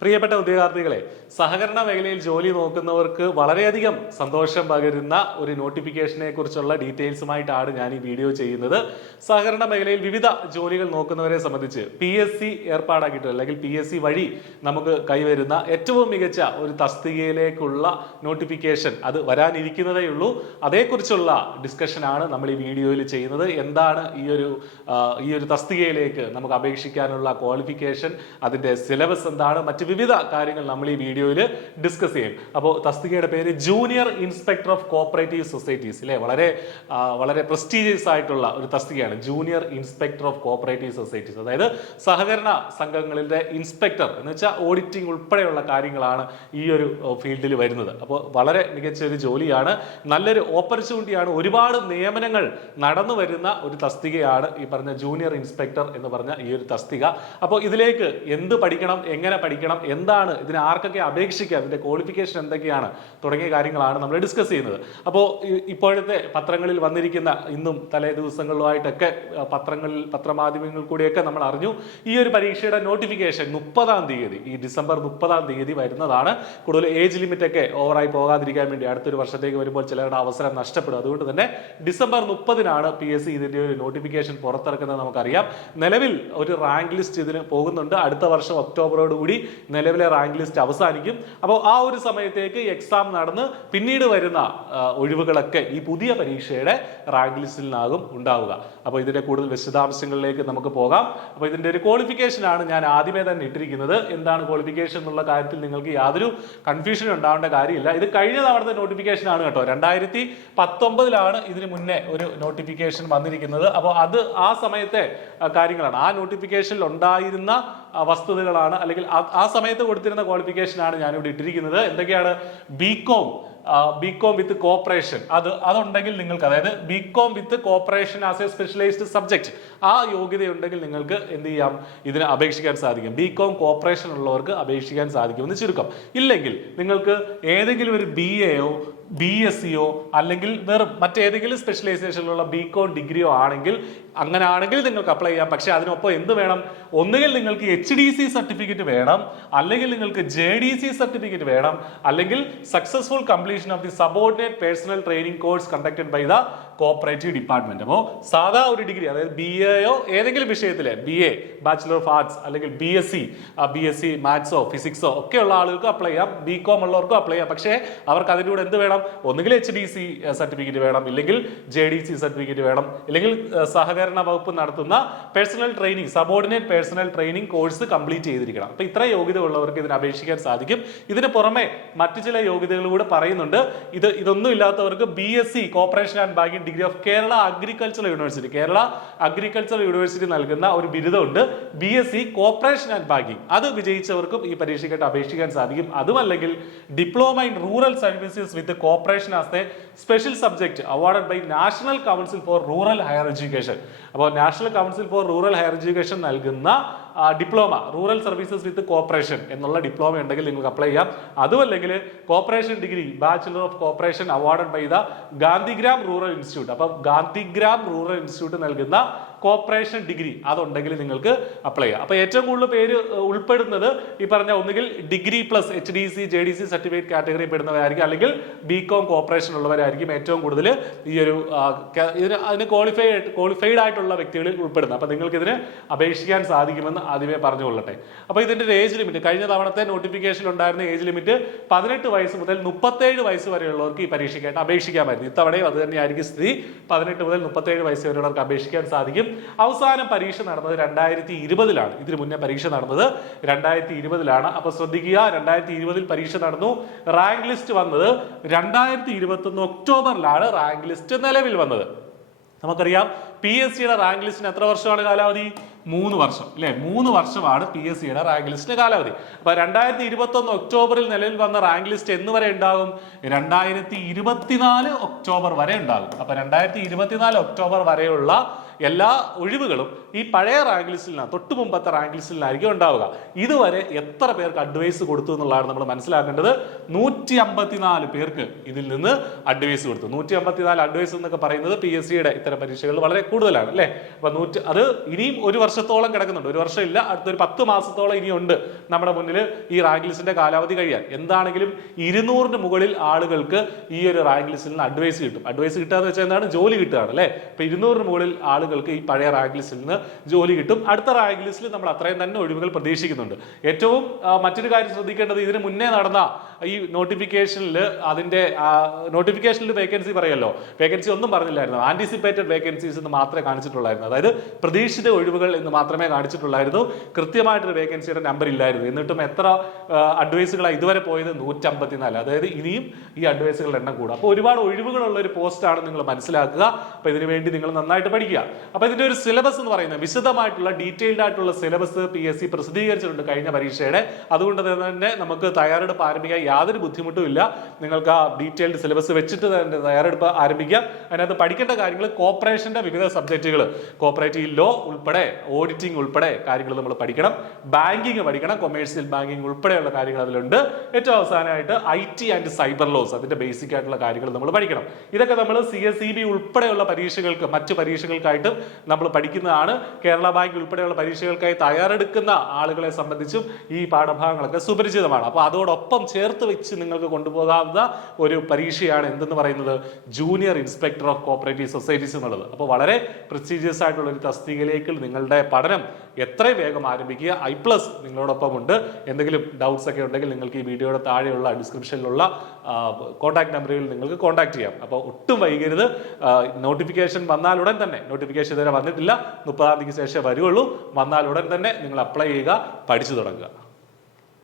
പ്രിയപ്പെട്ട ഉദ്യോഗാർത്ഥികളെ, സഹകരണ മേഖലയിൽ ജോലി നോക്കുന്നവർക്ക് വളരെയധികം സന്തോഷം പകരുന്ന ഒരു നോട്ടിഫിക്കേഷനെ കുറിച്ചുള്ള ഡീറ്റെയിൽസുമായിട്ടാണ് ഞാൻ ഈ വീഡിയോ ചെയ്യുന്നത്. സഹകരണ മേഖലയിൽ വിവിധ ജോലികൾ നോക്കുന്നവരെ സംബന്ധിച്ച് PSC ഏർപ്പാടാക്കിയിട്ട് അല്ലെങ്കിൽ PSC വഴി നമുക്ക് കൈവരുന്ന ഏറ്റവും മികച്ച ഒരു തസ്തികയിലേക്കുള്ള നോട്ടിഫിക്കേഷൻ അത് വരാനിരിക്കുന്നതേ ഉള്ളൂ. അതേക്കുറിച്ചുള്ള ഡിസ്കഷനാണ് നമ്മൾ ഈ വീഡിയോയിൽ ചെയ്യുന്നത്. എന്താണ് ഈ ഒരു തസ്തികയിലേക്ക് നമുക്ക് അപേക്ഷിക്കാനുള്ള ക്വാളിഫിക്കേഷൻ, അതിന്റെ സിലബസ് എന്താണ്, മറ്റ് വിവിധ കാര്യങ്ങൾ നമ്മൾ ഈ വീഡിയോയിൽ ഡിസ്കസ് ചെയ്യും. അപ്പോൾ തസ്തികയുടെ പേര് junior inspector of cooperative societies അല്ലെ. വളരെ പ്രസ്റ്റീജിയസ് ആയിട്ടുള്ള ഒരു തസ്തികയാണ് junior inspector of cooperative societies. അതായത് സഹകരണ സംഘങ്ങളിലെ ഇൻസ്പെക്ടർ എന്ന് വെച്ചാൽ ഓഡിറ്റിംഗ് ഉൾപ്പെടെയുള്ള കാര്യങ്ങളാണ് ഈ ഒരു ഫീൽഡിൽ വരുന്നത്. അപ്പോൾ വളരെ മികച്ച ഒരു ജോലിയാണ്, നല്ലൊരു ഓപ്പർച്യൂണിറ്റിയാണ്. ഒരുപാട് നിയമനങ്ങൾ നടന്നു വരുന്ന ഒരു തസ്തികയാണ് ഈ പറഞ്ഞ ജൂനിയർ ഇൻസ്പെക്ടർ എന്ന് പറഞ്ഞ ഈ ഒരു തസ്തിക. അപ്പോൾ ഇതിലേക്ക് എന്ത് പഠിക്കണം, എങ്ങനെ പഠിക്കണം, എന്താണ് ഇതിന് ആർക്കൊക്കെ അപേക്ഷിക്കാം, ഇതിന്റെ ക്വാളിഫിക്കേഷൻ എന്തൊക്കെയാണ് തുടങ്ങിയ കാര്യങ്ങളാണ് നമ്മൾ ഡിസ്കസ് ചെയ്യുന്നത്. അപ്പോൾ ഇപ്പോഴത്തെ പത്രങ്ങളിൽ വന്നിരിക്കുന്ന ഇന്നും തലേ ദിവസങ്ങളിലുമായിട്ടൊക്കെ പത്രമാധ്യമങ്ങളിൽ കൂടിയൊക്കെ നമ്മൾ അറിഞ്ഞു ഈ ഒരു പരീക്ഷയുടെ നോട്ടിഫിക്കേഷൻ 30-ാം തീയതി, ഈ ഡിസംബർ 30-ാം തീയതി വരുന്നതാണ്. കൂടുതൽ ഏജ് ലിമിറ്റ് ഒക്കെ ഓവറായി പോകാതിരിക്കാൻ വേണ്ടി അടുത്തൊരു വർഷത്തേക്ക് വരുമ്പോൾ ചിലരുടെ അവസരം നഷ്ടപ്പെടും. അതുകൊണ്ട് തന്നെ ഡിസംബർ 30-നാണ് PSC ഇതിന്റെ ഒരു നോട്ടിഫിക്കേഷൻ പുറത്തിറക്കുന്നത് നമുക്കറിയാം. നിലവിൽ ഒരു റാങ്ക് ലിസ്റ്റ് ഇതിന് പോകുന്നുണ്ട്. അടുത്ത വർഷം ഒക്ടോബറോടുകൂടി നിലവിലെ റാങ്ക് ലിസ്റ്റ് അവസാനിക്കും. അപ്പോൾ ആ ഒരു സമയത്തേക്ക് എക്സാം നടന്ന് പിന്നീട് വരുന്ന ഒഴിവുകളൊക്കെ ഈ പുതിയ പരീക്ഷയുടെ റാങ്ക് ലിസ്റ്റിൽ നിന്നാകും ഉണ്ടാവുക. അപ്പോൾ ഇതിന്റെ കൂടുതൽ വിശദാംശങ്ങളിലേക്ക് നമുക്ക് പോകാം. അപ്പോൾ ഇതിന്റെ ഒരു ക്വാളിഫിക്കേഷൻ ആണ് ഞാൻ ആദ്യമേ തന്നെ ഇട്ടിരിക്കുന്നത്. എന്താണ് ക്വാളിഫിക്കേഷൻ എന്നുള്ള കാര്യത്തിൽ നിങ്ങൾക്ക് യാതൊരു കൺഫ്യൂഷൻ ഉണ്ടാവേണ്ട കാര്യമില്ല. ഇത് കഴിഞ്ഞ തവണത്തെ നോട്ടിഫിക്കേഷൻ ആണ് കേട്ടോ. 2019-ലാണ് ഇതിന് മുന്നേ ഒരു നോട്ടിഫിക്കേഷൻ വന്നിരിക്കുന്നത്. അപ്പോൾ അത് ആ സമയത്തെ കാര്യങ്ങളാണ്, ആ നോട്ടിഫിക്കേഷനിൽ ഉണ്ടായിരുന്ന വസ്തുതകളാണ്, അല്ലെങ്കിൽ ആ സമയത്ത് കൊടുത്തിരുന്ന ക്വാളിഫിക്കേഷൻ ആണ് ഞാനിവിടെ ഇട്ടിരിക്കുന്നത്. എന്തൊക്കെയാണ്? ബികോം വിത്ത് കോപ്പറേഷൻ, അതുണ്ടെങ്കിൽ നിങ്ങൾക്ക്, അതായത് BCom with cooperation as a specialised subject, ആ യോഗ്യതയുണ്ടെങ്കിൽ നിങ്ങൾക്ക് എന്ത് ചെയ്യാം, ഇതിന് അപേക്ഷിക്കാൻ സാധിക്കും. ബികോം കോപ്പറേഷൻ ഉള്ളവർക്ക് അപേക്ഷിക്കാൻ സാധിക്കും എന്ന് ചുരുക്കം. ഇല്ലെങ്കിൽ നിങ്ങൾക്ക് ഏതെങ്കിലും ഒരു BAയോ BSCയോ അല്ലെങ്കിൽ വേറെ മറ്റേതെങ്കിലും സ്പെഷ്യലൈസേഷനിലുള്ള ബികോം ഡിഗ്രിയോ ആണെങ്കിൽ, അങ്ങനെയാണെങ്കിൽ നിങ്ങൾക്ക് അപ്ലൈ ചെയ്യാം. പക്ഷെ അതിനൊപ്പം എന്ത് വേണം? ഒന്നുകിൽ നിങ്ങൾക്ക് HDC സർട്ടിഫിക്കറ്റ് വേണം, അല്ലെങ്കിൽ നിങ്ങൾക്ക് JDC സർട്ടിഫിക്കറ്റ് വേണം, അല്ലെങ്കിൽ successful completion of the subordinate personnel training course conducted by the cooperative department. അപ്പോൾ സാധാ ഒരു ഡിഗ്രി, അതായത് BAയോ ഏതെങ്കിലും വിഷയത്തിലെ BA ബാച്ചിലർ ഓഫ് ആർട്സ്, അല്ലെങ്കിൽ BSc മാത്സോ ഫിസിക്സോ ഒക്കെ ഉള്ള ആളുകൾക്ക് അപ്ലൈ ചെയ്യാം. ബികോം ഉള്ളവർക്കും അപ്ലൈ ചെയ്യാം. പക്ഷേ അവർക്ക് അതിൻ്റെ കൂടെ എന്ത് വേണം? ഒന്നുകിൽ HDC സർട്ടിഫിക്കറ്റ് വേണം, ഇല്ലെങ്കിൽ JDC സർട്ടിഫിക്കറ്റ് വേണം, ഇല്ലെങ്കിൽ സഹകരണ വകുപ്പ് നടത്തുന്ന personal training, subordinate personnel training course complete ചെയ്തിരിക്കണം. അപ്പൊ ഇത്ര യോഗ്യത ഉള്ളവർക്ക് ഇതിന് അപേക്ഷിക്കാൻ സാധിക്കും. ഇതിന് പുറമെ മറ്റു ചില യോഗ്യതകൾ കൂടെ പറയുന്നുണ്ട്. ഇതൊന്നും ഇല്ലാത്തവർക്ക് BSc cooperation and banking degree of Kerala agricultural university നൽകുന്ന ഒരു ബിരുദമുണ്ട്, BSc കോപ്പറേഷൻ ആൻഡ് ബാങ്കിങ്. അത് വിജയിച്ചവർക്കും ഈ പരീക്ഷയ്ക്കായിട്ട് അപേക്ഷിക്കാൻ സാധിക്കും. അതുമല്ലെങ്കിൽ diploma in rural services with cooperation as a special subject awarded by national council for rural higher education. അപ്പോൾ national council for rural higher education നൽകുന്ന diploma rural services with cooperation എന്നുള്ള ഡിപ്ലോമ ഉണ്ടെങ്കിൽ നിങ്ങൾക്ക് അപ്ലൈ ചെയ്യാം. അതുമല്ലെങ്കിൽ cooperation degree bachelor of cooperation awarded by the Gandhigram rural institute. അപ്പം Gandhigram rural institute നൽകുന്ന cooperation degree അതുണ്ടെങ്കിൽ നിങ്ങൾക്ക് അപ്ലൈ ചെയ്യാം. അപ്പൊ ഏറ്റവും കൂടുതൽ പേര് ഉൾപ്പെടുന്നത് ഈ പറഞ്ഞ ഒന്നുകിൽ degree plus HDC JDC certificate category പെടുന്നവരായിരിക്കും, അല്ലെങ്കിൽ ബികോം കോപ്പറേഷൻ ഉള്ളവരായിരിക്കും ഏറ്റവും കൂടുതൽ ഈ ഒരു അതിന് ക്വാളിഫൈഡ് ആയിട്ടുള്ള വ്യക്തികളിൽ ഉൾപ്പെടുന്നത്. അപ്പൊ നിങ്ങൾക്ക് ഇതിന് അപേക്ഷിക്കാൻ സാധിക്കുമെന്ന് ആദ്യമേ പറഞ്ഞുകൊള്ളട്ടെ. അപ്പൊ ഇതിന്റെ ഏജ് ലിമിറ്റ്, കഴിഞ്ഞ തവണത്തെ നോട്ടിഫിക്കേഷൻ ഉണ്ടായിരുന്ന ഏജ് ലിമിറ്റ് 18 വയസ്സ് മുതൽ 37 വയസ്സ് വരെയുള്ളവർക്ക് ഈ പരീക്ഷയ്ക്കായിട്ട് അപേക്ഷിക്കാമായിരുന്നു. ഇത്തവണയും അത് തന്നെയായിരിക്കും സ്ഥിതി. 18 മുതൽ 37 വയസ്സ് വരെയുള്ളവർക്ക് അപേക്ഷിക്കാൻ സാധിക്കും. അവസാനം പരീക്ഷ നടന്നത് 2020-ലാണ്. ഇതിനു മുന്നേ പരീക്ഷ നടന്നത് 2020-ലാണ്. അപ്പൊ ശ്രദ്ധിക്കുക, 2020-ൽ പരീക്ഷ നടന്നു. റാങ്ക് ലിസ്റ്റ് വന്നത് 2021 ഒക്ടോബറിലാണ് റാങ്ക് ലിസ്റ്റ് നിലവിൽ വന്നത്. നമുക്കറിയാം PSCയുടെ റാങ്ക് ലിസ്റ്റിന് എത്ര വർഷമാണ് കാലാവധി? 3 വർഷം അല്ലെ. 3 വർഷമാണ് PSCയുടെ റാങ്ക് ലിസ്റ്റിന് കാലാവധി. അപ്പൊ 2021 ഒക്ടോബറിൽ നിലവിൽ വന്ന റാങ്ക് ലിസ്റ്റ് എന്ന് വരെ ഉണ്ടാകും? 2024 ഒക്ടോബർ വരെ ഉണ്ടാകും. അപ്പൊ 2024 ഒക്ടോബർ വരെയുള്ള എല്ലാ ഒഴിവുകളും ഈ പഴയ റാങ്ക് ലിസ്റ്റിലാണ്, തൊട്ട് മുമ്പത്തെ റാങ്ക് ലിസ്റ്റിലായിരിക്കും ഉണ്ടാവുക. ഇതുവരെ എത്ര പേർക്ക് അഡ്വൈസ് കൊടുത്തു എന്നുള്ളതാണ് നമ്മൾ മനസ്സിലാക്കേണ്ടത്. 154 പേർക്ക് ഇതിൽ നിന്ന് അഡ്വൈസ് കൊടുത്തു. 154 അഡ്വൈസ് എന്നൊക്കെ പറയുന്നത് PSCയുടെ ഇത്തരം പരീക്ഷകൾ വളരെ കൂടുതലാണ് അല്ലേ. അപ്പൊ അത് ഇനിയും ഒരു വർഷത്തോളം കിടക്കുന്നുണ്ട്. ഒരു വർഷം ഇല്ല, അടുത്തൊരു 10 മാസത്തോളം ഇനിയുണ്ട് നമ്മുടെ മുന്നിൽ ഈ റാങ്ക് ലിസ്റ്റിന്റെ കാലാവധി കഴിയാൻ. എന്താണെങ്കിലും 200-ന് മുകളിൽ ആളുകൾക്ക് ഈ ഒരു റാങ്ക് ലിസ്റ്റിൽ നിന്ന് അഡ്വൈസ് കിട്ടും. അഡ്വൈസ് കിട്ടുക എന്ന് വെച്ചാൽ എന്താണ്, ജോലി കിട്ടുകയാണ് അല്ലേ. അപ്പൊ 200-ന് മുകളിൽ ആളുകൾക്ക് ഈ പഴയ റാങ്ക് ലിസ്റ്റിൽ നിന്ന് ജോലി കിട്ടും. അടുത്ത റാങ്ക് ലിസ്റ്റിൽ നമ്മൾ അത്രയും തന്നെ ഒഴിവുകൾ പ്രതീക്ഷിക്കുന്നുണ്ട്. ഏറ്റവും മറ്റൊരു കാര്യം ശ്രദ്ധിക്കേണ്ടത്, ഇതിന് മുന്നേ നടന്ന ഈ നോട്ടിഫിക്കേഷനിൽ വേക്കൻസി പറയല്ലോ, വേക്കൻസി ഒന്നും പറഞ്ഞില്ലായിരുന്നു. ആന്റിസിപ്പേറ്റഡ് വേക്കൻസീസ് എന്ന് മാത്രമേ കാണിച്ചിട്ടുള്ളായിരുന്നു. അതായത് പ്രതീക്ഷിത ഒഴിവുകൾ എന്ന് മാത്രമേ കാണിച്ചിട്ടുള്ളായിരുന്നു. കൃത്യമായിട്ടൊരു വേക്കൻസിയുടെ നമ്പർ ഇല്ലായിരുന്നു. എന്നിട്ടും എത്ര അഡ്വൈസുകളാണ് ഇതുവരെ പോയത്? 154. അതായത് ഇനിയും ഈ അഡ്വൈസുകളുടെ എണ്ണം കൂടും. അപ്പോൾ ഒരുപാട് ഒഴിവുകളുള്ള ഒരു പോസ്റ്റാണ് നിങ്ങൾ മനസ്സിലാക്കുക. അപ്പൊ ഇതിനു വേണ്ടി നിങ്ങൾ നന്നായിട്ട് പഠിക്കുക. അപ്പൊ ഇതിന്റെ ഒരു സിലബസ് എന്ന് പറയുന്നത് വിശദമായിട്ടുള്ള ഡീറ്റെയിൽഡ് ആയിട്ടുള്ള സിലബസ് PSC പ്രസിദ്ധീകരിച്ചിട്ടുണ്ട് കഴിഞ്ഞ പരീക്ഷയുടെ. അതുകൊണ്ട് തന്നെ നമുക്ക് തയ്യാറെടുപ്പ് ആരംഭിക്കാൻ യാതൊരു ബുദ്ധിമുട്ടും ഇല്ല. നിങ്ങൾക്ക് ആ ഡീറ്റെയിൽഡ് സിലബസ് വെച്ചിട്ട് തന്നെ തയ്യാറെടുപ്പ് ആരംഭിക്കാം. അതിനകത്ത് പഠിക്കേണ്ട കാര്യങ്ങൾ കോർപ്പറേഷന്റെ വിവിധ സബ്ജക്റ്റുകൾ, കോർപ്പറേറ്റീവ് ലോ ഉൾപ്പെടെ ഓഡിറ്റിംഗ് ഉൾപ്പെടെ കാര്യങ്ങൾ നമ്മൾ പഠിക്കണം. ബാങ്കിങ് പഠിക്കണം, കൊമേഴ്സ്യൽ ബാങ്കിങ് ഉൾപ്പെടെയുള്ള കാര്യങ്ങൾ അതിലുണ്ട്. ഏറ്റവും അവസാനമായിട്ട് IT ആൻഡ് സൈബർ ലോസ്, അതിന്റെ ബേസിക് ആയിട്ടുള്ള കാര്യങ്ങൾ നമ്മൾ പഠിക്കണം. ഇതൊക്കെ നമ്മൾ CSEB ഉൾപ്പെടെയുള്ള പരീക്ഷകൾക്ക്, മറ്റു പരീക്ഷകൾക്കായിട്ട് നമ്മൾ പഠിക്കുന്നതാണ്. കേരള ബാങ്ക് ഉൾപ്പെടെയുള്ള പരീക്ഷകൾക്കായി തയ്യാറെടുക്കുന്ന ആളുകളെ സംബന്ധിച്ചും ഈ പാഠഭാഗങ്ങളൊക്കെ സുപരിചിതമാണ്. അപ്പോൾ അതോടൊപ്പം ചേർത്ത് വെച്ച് നിങ്ങൾക്ക് കൊണ്ടുപോകാവുന്ന ഒരു പരീക്ഷയാണ് എന്തെന്ന് പറയുന്നത്, junior inspector of cooperative societies എന്നുള്ളത്. അപ്പോൾ വളരെ പ്രസ്റ്റീജിയസ് ആയിട്ടുള്ള ഒരു തസ്തികയിലേക്ക് നിങ്ങളുടെ പഠനം എത്രയും വേഗം ആരംഭിക്കുക. I+ നിങ്ങളോടൊപ്പം ഉണ്ട്. എന്തെങ്കിലും ഡൗട്ട്സ് ഒക്കെ ഉണ്ടെങ്കിൽ നിങ്ങൾക്ക് ഈ വീഡിയോയുടെ താഴെയുള്ള ഡിസ്ക്രിപ്ഷനിലുള്ള കോൺടാക്ട് നമ്പറിൽ നിങ്ങൾക്ക് കോൺടാക്ട് ചെയ്യാം. അപ്പോൾ ഒട്ടും വൈകരുത്. നോട്ടിഫിക്കേഷൻ വന്നാൽ ഉടൻ തന്നെ, നോട്ടിഫിക്കേഷൻ ഇതുവരെ വന്നിട്ടില്ല, 30-ാം തീയതിക്ക് ശേഷം വരുള്ളൂ, വന്നാൽ ഉടൻ തന്നെ നിങ്ങൾ അപ്ലൈ ചെയ്യുക, പഠിച്ചു തുടങ്ങുക.